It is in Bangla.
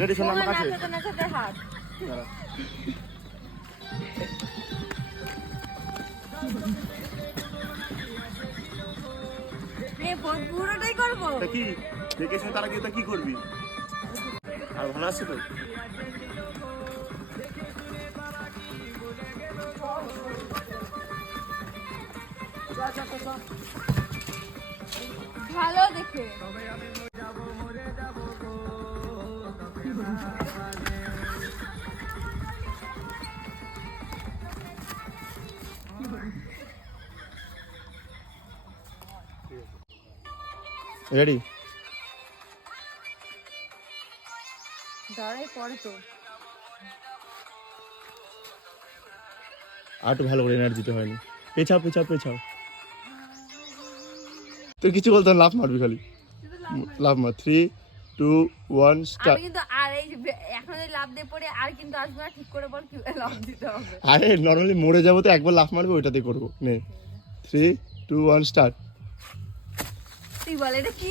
রেডি শোন আমার কাছে নাচাতে হাত দাঁড়া। পুরোটাই করবো। তা কি দেখেছ তারা কি তা কি করবি আর ভালো আছে তো ভালো দেখে রেডি দাঁড়াই পরে তো আর একটু ভালো করে এনার্জিতে হয়নি পেছাও পেছাও পেছাও তুই কিছু বলতো না, লাফ মারবি খালি লাফ মার 3 2 1 স্টার্ট আমি কিন্তু আর এই এখন এই লাভ দিয়ে পড়ে আর কিন্তু আসবে না, ঠিক করে বল কি লাভ দিতে হবে। আরে নরমালি মরে যাবো তো একবার লাফ মারবো ওইটাতে করবো নে 3 2 1 স্টার্ট তুই বল এটা কি